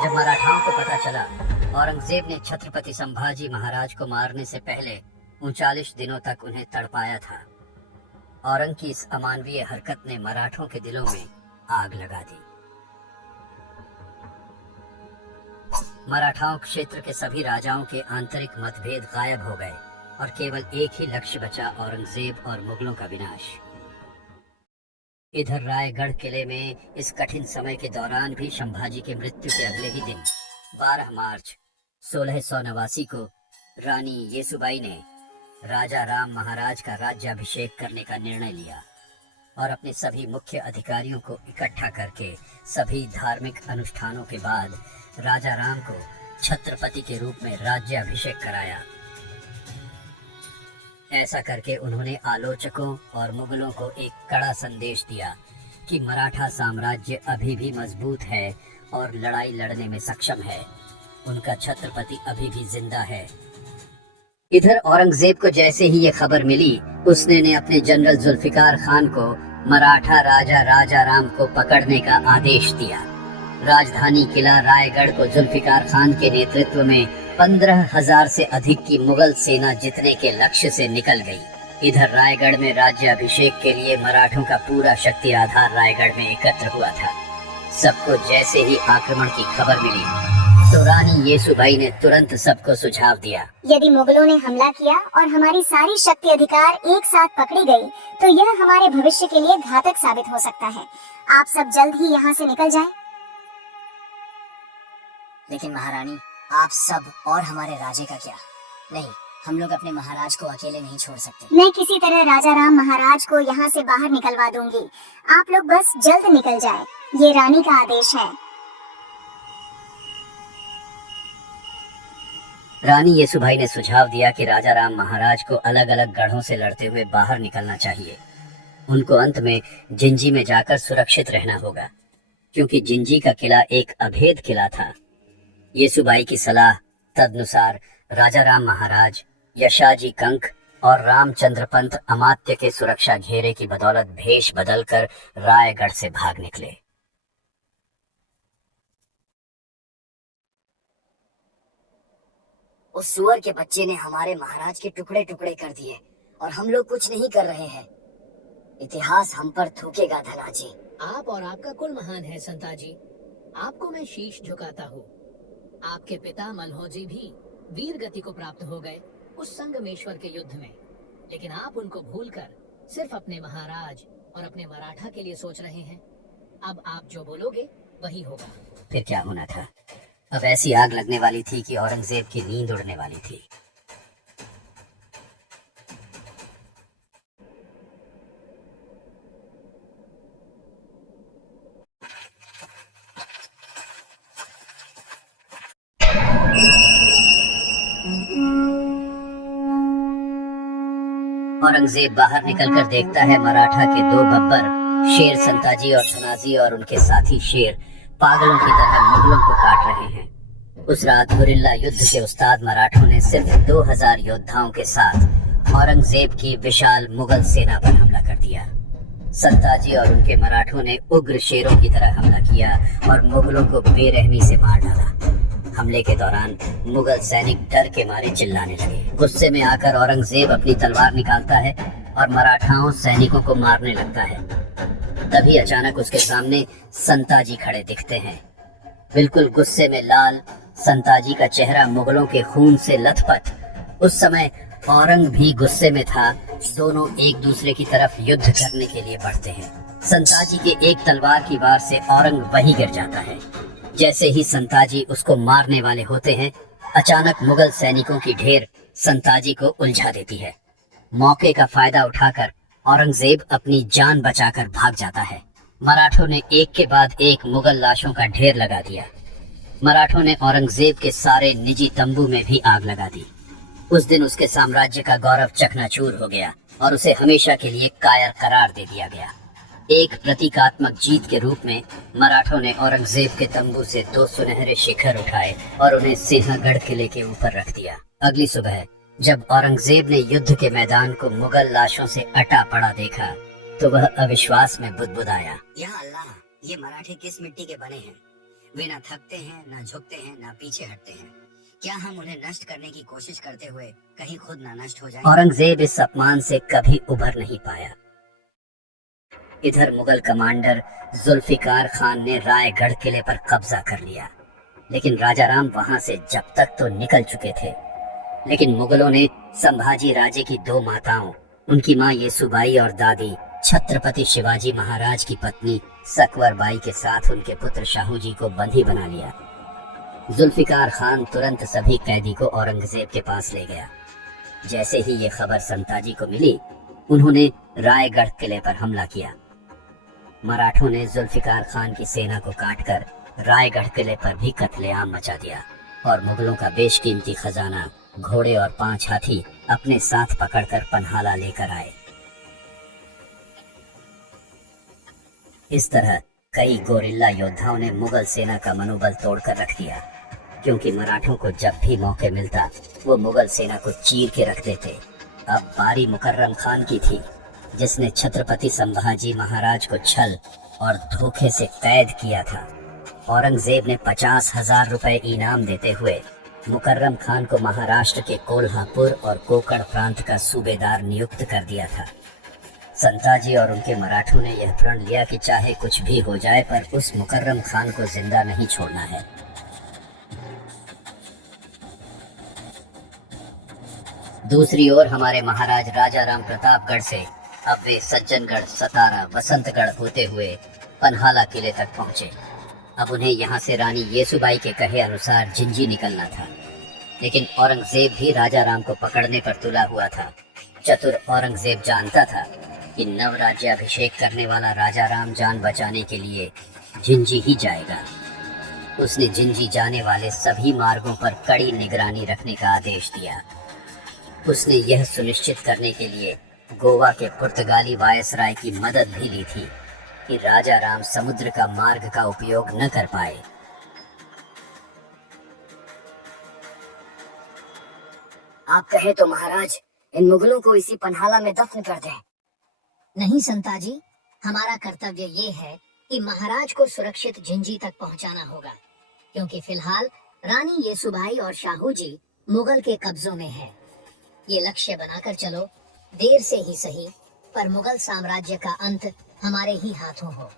जब मराठाओं को पता चला औरंगजेब ने छत्रपति संभाजी महाराज को मारने से पहले 39 दिनों तक उन्हें तड़पाया था, औरंग की इस अमानवीय हरकत ने मराठों के दिलों में आग लगा दी। मराठाओं क्षेत्र के सभी राजाओं के आंतरिक मतभेद गायब हो गए और केवल एक ही लक्ष्य बचा, औरंगजेब और मुगलों का विनाश। इधर रायगढ़ किले में इस कठिन समय के दौरान भी संभाजी की मृत्यु के अगले ही दिन 12 मार्च 1689 को रानी येसुबाई ने राजा राम महाराज का राज्याभिषेक करने का निर्णय लिया और अपने सभी मुख्य अधिकारियों को इकट्ठा करके सभी धार्मिक अनुष्ठानों के बाद राजा राम को छत्रपति के रूप में राज्याभिषेक कराया। ऐसा करके उन्होंने आलोचकों और मुगलों को एक कड़ा संदेश दिया कि मराठा साम्राज्य अभी भी मजबूत है और लड़ाई लड़ने में सक्षम है, उनका छत्रपति अभी भी जिंदा है। इधर औरंगजेब को जैसे ही ये खबर मिली, उसने ने अपने जनरल जुल्फिकार खान को मराठा राजा राजा राम को पकड़ने का आदेश दिया। राजधानी किला रायगढ़ को जुल्फिकार खान के नेतृत्व में 15,000 से अधिक की मुगल सेना जीतने के लक्ष्य से निकल गई। इधर रायगढ़ में राज्याभिषेक के लिए मराठों का पूरा शक्ति आधार रायगढ़ में एकत्र हुआ था। सबको जैसे ही आक्रमण की खबर मिली तो रानी येसुबाई ने तुरंत सबको सुझाव दिया, यदि मुगलों ने हमला किया और हमारी सारी शक्ति अधिकार एक साथ पकड़ी गई तो यह हमारे भविष्य के लिए घातक साबित हो सकता है। आप सब जल्द ही यहाँ से निकल जाएं। लेकिन महारानी, आप सब और हमारे राजे का क्या? नहीं, हम लोग अपने महाराज को अकेले नहीं छोड़ सकते। मैं किसी तरह राजा राम महाराज को यहाँ से बाहर निकलवा दूंगी। आप लोग बस जल्द निकल जाएं। ये रानी का आदेश है। रानी येसुबाई ने सुझाव दिया कि राजा राम महाराज को अलग अलग गढ़ों से लड़ते हुए बाहर निकलना चाहिए। उनको अंत में जिंजी में जाकर सुरक्षित रहना होगा, क्योंकि जिंजी का किला एक अभेद किला था। येसुबाई की सलाह तदनुसार राजा राम महाराज, यशाजी कंक और रामचंद्र पंत अमात्य के सुरक्षा घेरे की बदौलत भेष बदलकर रायगढ़ से भाग निकले। उस सुअर के बच्चे ने हमारे महाराज के टुकड़े टुकड़े कर दिए और हम लोग कुछ नहीं कर रहे हैं। इतिहास हम पर थूकेगा धनाजी। आप और आपका कुल महान है संताजी। आपको मैं शीश झुकाता हूँ। आपके पिता मल्होजी भी वीर गति को प्राप्त हो गए उस संगमेश्वर के युद्ध में, लेकिन आप उनको भूलकर सिर्फ अपने महाराज और अपने मराठा के लिए सोच रहे हैं। अब आप जो बोलोगे वही होगा। फिर क्या होना था? अब ऐसी आग लगने वाली थी कि औरंगजेब की नींद उड़ने वाली थी। औरंगजेब बाहर निकलकर देखता है मराठा के दो बब्बर शेर संताजी और धनाजी और उनके साथी शेर पागलों की तरह मुगलों को काट रहे हैं। उस रात गुरिल्ला युद्ध के उस्ताद मराठों ने सिर्फ 2000 योद्धाओं के साथ औरंगजेब की विशाल मुगल सेना पर हमला कर दिया। संताजी और उनके मराठों ने उग्र शेरों की तरह हमला किया और मुगलों को बेरहमी से मार डाला। हमले के दौरान मुगल सैनिक डर के मारे चिल्लाने लगे। गुस्से में आकर औरंगजेब अपनी तलवार निकालता है और मराठाओं सैनिकों को मारने लगता है। तभी अचानक उसके सामने संताजी खड़े दिखते हैं। बिल्कुल गुस्से में लाल संताजी का चेहरा मुगलों के खून से लथपथ। उस समय औरंग भी गुस्से में था। दोनों एक दूसरे की तरफ युद्ध करने के लिए बढ़ते हैं। संताजी के एक तलवार की वार से औरंग वहीं गिर जाता है। जैसे ही संताजी उसको मारने वाले होते हैं, अचानक मुगल सैनिकों की ढेर संताजी को उलझा देती है। मौके का फायदा उठाकर औरंगजेब अपनी जान बचाकर भाग जाता है। मराठों ने एक के बाद एक मुगल लाशों का ढेर लगा दिया। मराठों ने औरंगजेब के सारे निजी तंबू में भी आग लगा दी। उस दिन उसके साम्राज्य का गौरव चकनाचूर हो गया और उसे हमेशा के लिए कायर करार दे दिया गया। एक प्रतीकात्मक जीत के रूप में मराठों ने औरंगजेब के तंबू से 2 सुनहरे शिखर उठाए और उन्हें सिंहगढ़ किले के ऊपर रख दिया। अगली सुबह जब औरंगजेब ने युद्ध के मैदान को मुगल लाशों से अटा पड़ा देखा तो वह अविश्वास में बुदबुदाया, या अल्लाह, ये मराठे किस मिट्टी के बने हैं? वे ना थकते हैं, ना झुकते हैं, ना पीछे हटते हैं। क्या हम उन्हें नष्ट करने की कोशिश करते हुए कहीं खुद ना नष्ट हो जाएं? औरंगजेब इस अपमान से कभी उभर नहीं पाया। इधर मुगल कमांडर जुल्फिकार खान ने रायगढ़ किले पर कब्जा कर लिया, लेकिन राजाराम वहां से जब तक तो निकल चुके थे, लेकिन मुगलों ने संभाजी राजे की दो माताओं, उनकी मां येसुबाई और दादी छत्रपति शिवाजी महाराज की पत्नी सकवर बाई के साथ उनके पुत्र शाहू जी को बंदी बना लिया। जुल्फिकार खान तुरंत सभी कैदी को औरंगजेब के पास ले गया। जैसे ही ये खबर संताजी को मिली, उन्होंने रायगढ़ किले पर हमला किया। मराठों ने जुल्फिकार खान की सेना को काटकर रायगढ़ किले पर भी कत्लेआम मचा दिया और मुगलों का बेशकीमती खजाना, घोड़े और 5 हाथी अपने साथ पकड़कर पन्हाला लेकर आए। इस तरह कई गोरिल्ला योद्धाओं ने मुगल सेना का मनोबल तोड़कर रख दिया, क्योंकि मराठों को जब भी मौके मिलता वो मुगल सेना को चीर के रख देते। अब बारी मुकर्रम खान की थी, जिसने छत्रपति संभाजी महाराज को छल और धोखे से कैद किया था। औरंगजेब ने 50,000 रुपए इनाम देते हुए मुकर्रम खान को महाराष्ट्र के कोल्हापुर और कोकण प्रांत का सूबेदार नियुक्त कर दिया था। संताजी और उनके मराठों ने यह प्रण लिया कि चाहे कुछ भी हो जाए, पर उस मुकर्रम खान को जिंदा नहीं छोड़ना है। दूसरी ओर हमारे महाराज राजाराम प्रतापगढ़ से अब वे सज्जनगढ़, सतारा, बसंतगढ़ होते हुए पन्हाला किले तक पहुंचे। अब उन्हें यहाँ से रानी येसुबाई के कहे अनुसार जिंजी निकलना था, लेकिन औरंगजेब भी राजाराम को पकड़ने पर तुला हुआ था। चतुर औरंगजेब जानता था कि नवराज्याभिषेक करने वाला राजाराम जान बचाने के लिए जिंजी ही जाएगा। उसने जिंजी जाने वाले सभी मार्गों पर कड़ी निगरानी रखने का आदेश दिया। उसने यह सुनिश्चित करने के लिए गोवा के पुर्तगाली वायसराय की मदद भी ली थी कि राजाराम समुद्र का मार्ग का उपयोग न कर पाए। आप कहे तो महाराज इन मुगलों को इसी पन्हाला में दफन कर दें। नहीं संताजी, हमारा कर्तव्य ये है कि महाराज को सुरक्षित जिंजी तक पहुंचाना होगा, क्योंकि फिलहाल रानी येसुबाई और शाहू जी मुगल के कब्जों में है। ये लक्ष्य बनाकर चलो, देर से ही सही, पर मुगल साम्राज्य का अंत हमारे ही हाथों हो।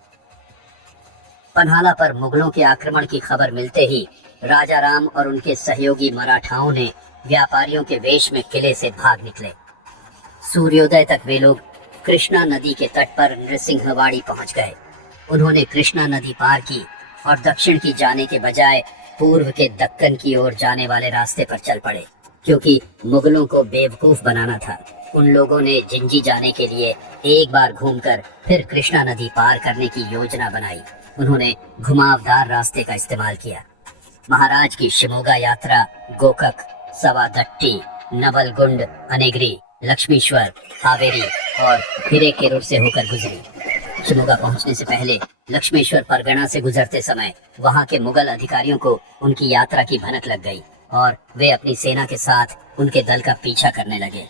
पन्हाला पर मुगलों के आक्रमण की खबर मिलते ही राजाराम और उनके सहयोगी मराठाओं ने व्यापारियों के वेश में किले से भाग निकले। सूर्योदय तक वे लोग कृष्णा नदी के तट पर नृसिंहवाड़ी पहुंच गए। उन्होंने कृष्णा नदी पार की और दक्षिण की जाने के बजाय पूर्व के दक्कन की ओर जाने वाले रास्ते पर चल पड़े, क्योंकि मुगलों को बेवकूफ बनाना था। उन लोगों ने जिंजी जाने के लिए एक बार घूमकर फिर कृष्णा नदी पार करने की योजना बनाई। उन्होंने घुमावदार रास्ते का इस्तेमाल किया। महाराज की शिमोगा यात्रा गोकक, सवादट्टी, नवलगुंड, अनेगरी, लक्ष्मीश्वर, हावेरी और हिरेकेरूर से होकर गुजरी। शिमोगा पहुंचने से पहले लक्ष्मेश्वर परगना से गुजरते समय वहां के मुगल अधिकारियों को उनकी यात्रा की भनक लग गई और वे अपनी सेना के साथ उनके दल का पीछा करने लगे।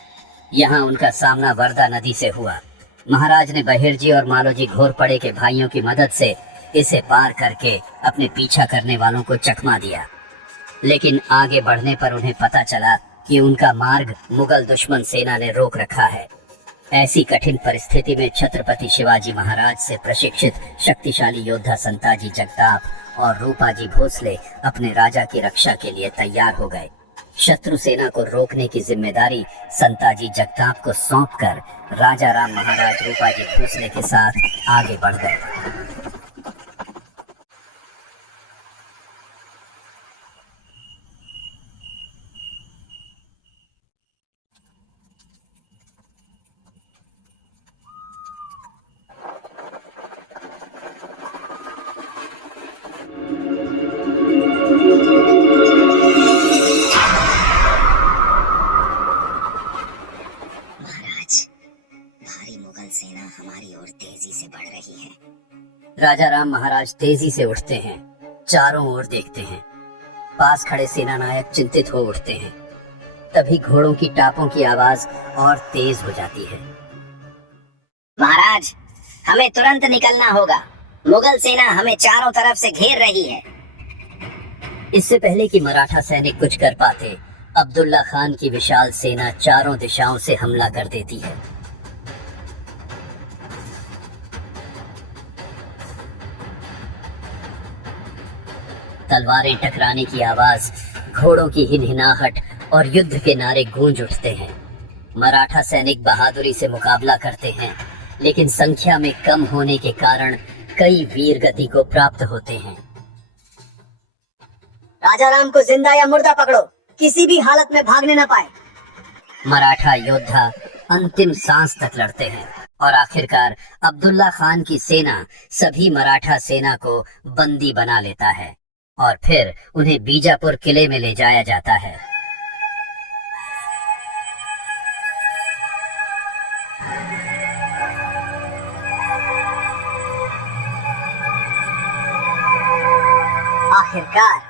यहाँ उनका सामना वर्दा नदी से हुआ। महाराज ने बहिरजी और मालोजी घोरपड़े के भाइयों की मदद से इसे पार करके अपने पीछा करने वालों को चकमा दिया, लेकिन आगे बढ़ने पर उन्हें पता चला कि उनका मार्ग मुगल दुश्मन सेना ने रोक रखा है। ऐसी कठिन परिस्थिति में छत्रपति शिवाजी महाराज से प्रशिक्षित शक्तिशाली योद्धा संताजी जगताप और रूपाजी भोसले अपने राजा की रक्षा के लिए तैयार हो गए। शत्रु सेना को रोकने की जिम्मेदारी संताजी जगताप को सौंपकर राजाराम महाराज रूपाजी भोसले के साथ आगे बढ़ गए। राजाराम महाराज तेजी से उठते हैं, चारों ओर देखते हैं। पास खड़े सेना नायक चिंतित हो उठते हैं। तभी घोड़ों की टापों की आवाज और तेज हो जाती है। महाराज, हमें तुरंत निकलना होगा। मुगल सेना हमें चारों तरफ से घेर रही है। इससे पहले कि मराठा सैनिक कुछ कर पाते, अब्दुल्ला खान की विशाल सेना चारों दिशाओं से हमला कर देती है। तलवारें टकराने की आवाज, घोड़ों की हिनहिनाहट और युद्ध के नारे गूंज उठते हैं। मराठा सैनिक बहादुरी से मुकाबला करते हैं, लेकिन संख्या में कम होने के कारण कई वीर गति को प्राप्त होते हैं। राजा राम को जिंदा या मुर्दा पकड़ो, किसी भी हालत में भागने न पाए। मराठा योद्धा अंतिम सांस तक लड़ते हैं और आखिरकार अब्दुल्ला खान की सेना सभी मराठा सेना को बंदी बना लेता है और फिर उन्हें बीजापुर किले में ले जाया जाता है। आखिरकार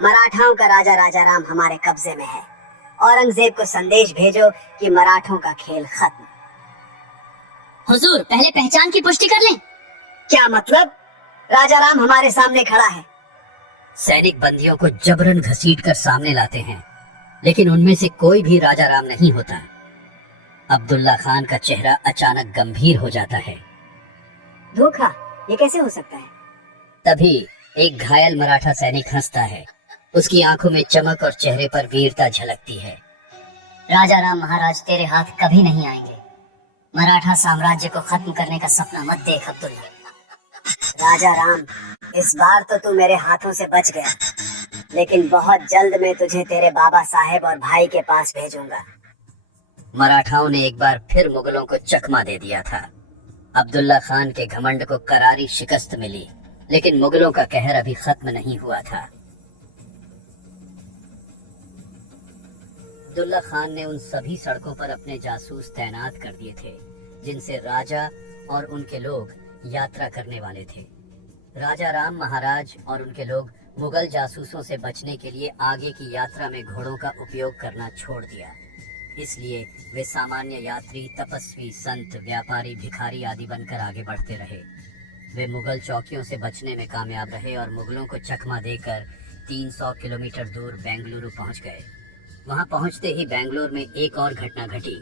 मराठाओं का राजा राजा राम हमारे कब्जे में है। औरंगजेब को संदेश भेजो कि मराठों का खेल खत्म। हुजूर, पहले पहचान की पुष्टि कर लें। क्या मतलब? राजा राम हमारे सामने खड़ा है। सैनिक बंदियों को जबरन घसीटकर सामने लाते हैं, लेकिन उनमें से कोई भी राजा राम नहीं होता। अब्दुल्ला खान का चेहरा अचानक गंभीर हो जाता है। धोखा, ये कैसे हो सकता है? तभी एक घायल मराठा सैनिक हंसता है। उसकी आंखों में चमक और चेहरे पर वीरता झलकती है। राजा राम महाराज तेरे हाथ कभी नहीं आएंगे। मराठा साम्राज्य को खत्म करने का सपना मत देख अब्दुल्ला। राजा राम, इस बार तो तू मेरे हाथों से बच गया, लेकिन बहुत जल्द मैं तुझे तेरे बाबा साहेब और भाई के पास भेजूंगा। मराठाओं ने एक बार फिर मुगलों को चकमा दे दिया था। अब्दुल्ला खान के घमंड को करारी शिकस्त मिली, लेकिन मुगलों का कहर अभी खत्म नहीं हुआ था। अब्दुल्ला खान ने उन सभी सड़कों पर अपने जासूस तैनात कर दिए थे जिनसे राजा और उनके लोग यात्रा करने वाले थे। राजा राम महाराज और उनके लोग मुगल जासूसों से बचने के लिए आगे की यात्रा में घोड़ों का उपयोग करना छोड़ दिया। इसलिए वे सामान्य यात्री, तपस्वी, संत, व्यापारी, भिखारी आदि बनकर आगे बढ़ते रहे। वे मुगल चौकियों से बचने में कामयाब रहे और मुगलों को चकमा देकर 300 किलोमीटर दूर बेंगलुरु पहुंच गए। वहां पहुंचते ही बेंगलोर में एक और घटना घटी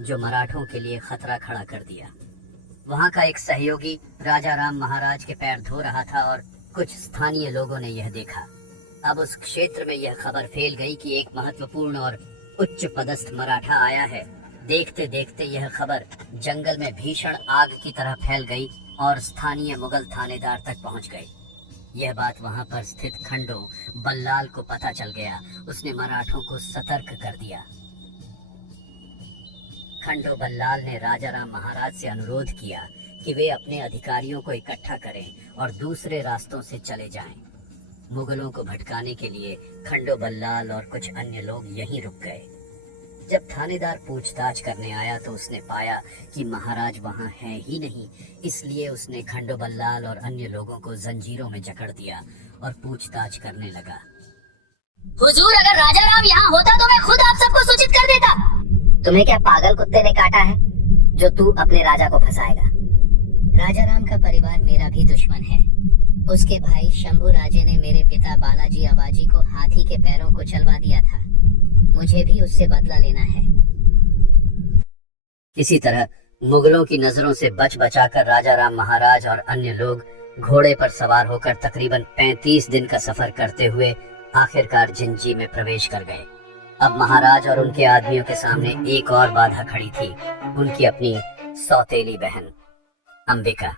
जो मराठों के लिए खतरा खड़ा कर दिया। वहां का एक सहयोगी राजा राम महाराज के पैर धो रहा था और कुछ स्थानीय लोगों ने यह देखा। अब उस क्षेत्र में यह खबर फैल गई कि एक महत्वपूर्ण और उच्च पदस्थ मराठा आया है। देखते देखते यह खबर जंगल में भीषण आग की तरह फैल गई और स्थानीय मुगल थानेदार तक पहुंच गई। यह बात वहां पर स्थित खंडो बल्लाल को पता चल गया। उसने मराठों को सतर्क कर दिया। खंडो बल्लाल ने राजा राम महाराज से अनुरोध किया कि वे अपने अधिकारियों को इकट्ठा करें और दूसरे रास्तों से चले जाएं। मुगलों को भटकाने के लिए खंडो बल्लाल और कुछ अन्य लोग यहीं रुक गए। जब थानेदार पूछताछ करने आया तो उसने पाया कि महाराज वहां है ही नहीं। इसलिए उसने खंडो बल्लाल और अन्य लोगों को जंजीरों में जकड़ दिया और पूछताछ करने लगा। हुजूर, अगर राजा राम यहाँ होता तो मैं खुद आप सबको सूचित कर देता। तुम्हें क्या पागल कुत्ते ने काटा है जो तू अपने राजा को फंसाएगा? राजा राम का परिवार मेरा भी दुश्मन है। उसके भाई शंभू राजे ने मेरे पिता बालाजी आबाजी को हाथी के पैरों को चलवा दिया था। मुझे भी उससे बदला लेना है। इसी तरह मुगलों की नजरों से बच बचाकर राजा राम महाराज और अन्य लोग घोड़े पर सवार होकर तकरीबन 35 दिन का सफर करते हुए आखिरकार जिंजी में प्रवेश कर गए। अब महाराज और उनके आदमियों के सामने एक और बाधा खड़ी थी, उनकी अपनी सौतेली बहन अंबिका।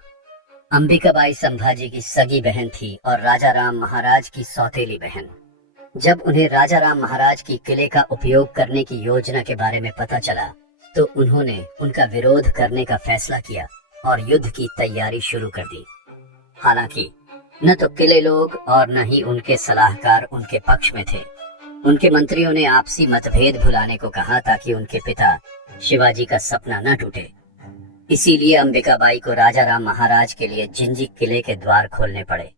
अंबिकाबाई संभाजी की सगी बहन थी और राजा राम महाराज की सौतेली बहन। जब उन्हें राजा राम महाराज की किले का उपयोग करने की योजना के बारे में पता चला तो उन्होंने उनका विरोध करने का फैसला किया और युद्ध की तैयारी शुरू कर दी। हालांकि न तो किले लोग और न ही उनके सलाहकार उनके पक्ष में थे। उनके मंत्रियों ने आपसी मतभेद भुलाने को कहा ताकि उनके पिता शिवाजी का सपना न टूटे। इसीलिए अंबिकाबाई को राजा राम महाराज के लिए जिंजी किले के द्वार खोलने पड़े।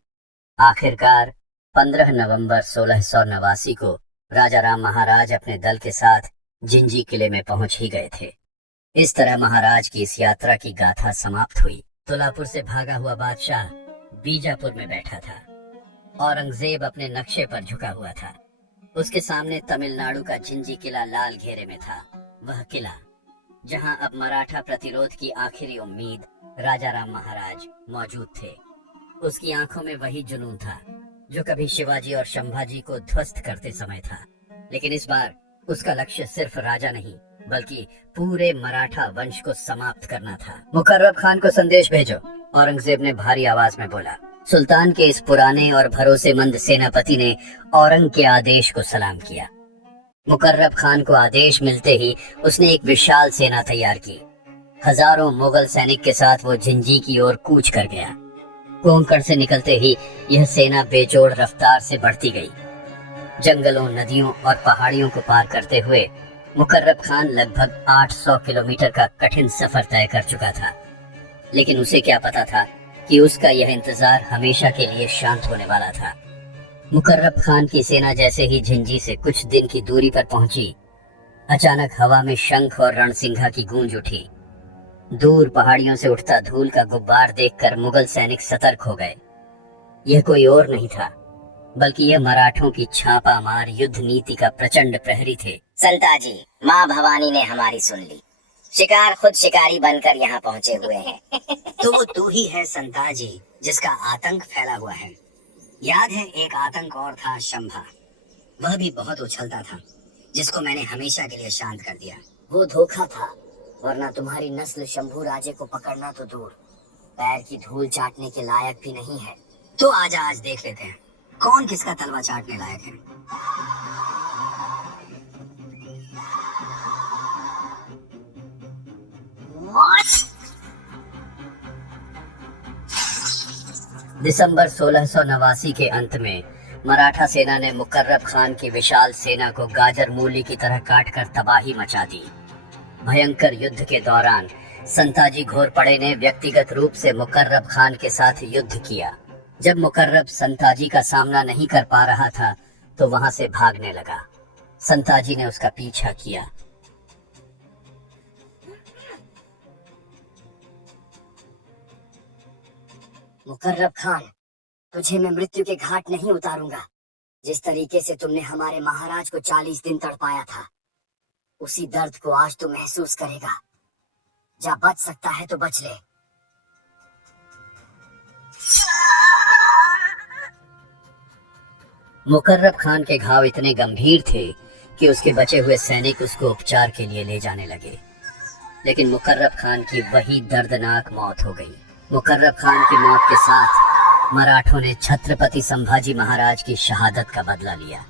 आखिरकार 15 नवंबर 1689 को राजा राम महाराज अपने दल के साथ जिंजी किले में पहुंच ही गए थे। इस तरह महाराज की इस यात्रा की गाथा समाप्त हुई। तुलापुर से भागा हुआ बादशाह बीजापुर में बैठा था। औरंगजेब अपने नक्शे पर झुका हुआ था। उसके सामने तमिलनाडु का जिंजी किला लाल घेरे में था। वह किला जहां अब मराठा प्रतिरोध की आखिरी उम्मीद राजा राम महाराज मौजूद थे। उसकी आंखों में वही जुनून था जो कभी शिवाजी और संभाजी को ध्वस्त करते समय था। लेकिन इस बार उसका लक्ष्य सिर्फ राजा नहीं बल्कि पूरे मराठा वंश को समाप्त करना था। मुकर्रब खान को संदेश भेजो, औरंगजेब ने भारी आवाज में बोला। सुल्तान के इस पुराने और भरोसेमंद सेनापति ने औरंग के आदेश को सलाम किया। मुकर्रब खान को आदेश मिलते ही उसने एक विशाल सेना तैयार की। हजारों मुगल सैनिक के साथ वो झिंझी की ओर कूच कर गया। कोंकण से निकलते ही यह सेना बेजोड़ रफ्तार से बढ़ती गई। जंगलों, नदियों और पहाड़ियों को पार करते हुए मुकर्रब खान लगभग 800 किलोमीटर का कठिन सफर तय कर चुका था। लेकिन उसे क्या पता था कि उसका यह इंतजार हमेशा के लिए शांत होने वाला था। मुकर्रब खान की सेना जैसे ही झिंझी से कुछ दिन की दूरी पर पहुंची, अचानक हवा में शंख और रणसिंघा की गूंज उठी। दूर पहाड़ियों से उठता धूल का गुब्बार देखकर मुगल सैनिक सतर्क हो गए। यह कोई और नहीं था बल्कि यह मराठों की छापा मार युद्ध नीति का प्रचंड प्रहरी थे। संताजी, माँ भवानी ने हमारी सुन ली। शिकार खुद शिकारी बनकर यहाँ पहुँचे हुए हैं। तो वो तू ही है संताजी जिसका आतंक फैला हुआ है। याद है एक आतंक और था, शंभा। वह भी बहुत उछलता था जिसको मैंने हमेशा के लिए शांत कर दिया। वो धोखा था, वरना तुम्हारी नस्ल शंभू राजे को पकड़ना तो दूर, पैर की धूल चाटने के लायक भी नहीं है। तो आजा, आज देख लेते हैं कौन किसका तलवा चाटने लायक है। दिसंबर 1689 के अंत में मराठा सेना ने मुकर्रब खान की विशाल सेना को गाजर मूली की तरह काटकर तबाही मचा दी। भयंकर युद्ध के दौरान संताजी घोरपड़े ने व्यक्तिगत रूप से मुकर्रब खान के साथ युद्ध किया। जब मुकर्रब संताजी का सामना नहीं कर पा रहा था तो वहां से भागने लगा। संताजी ने उसका पीछा किया। मुकर्रब खान, तुझे मैं मृत्यु के घाट नहीं उतारूंगा। जिस तरीके से तुमने हमारे महाराज को 40 दिन तड़पाया था, उसी दर्द को आज तू महसूस करेगा। जा, बच सकता है तो बच ले। मुकर्रब खान के घाव इतने गंभीर थे कि उसके बचे हुए सैनिक उसको उपचार के लिए ले जाने लगे। लेकिन मुकर्रब खान की वही दर्दनाक मौत हो गई। मुकर्रब खान की मौत के साथ मराठों ने छत्रपति संभाजी महाराज की शहादत का बदला लिया।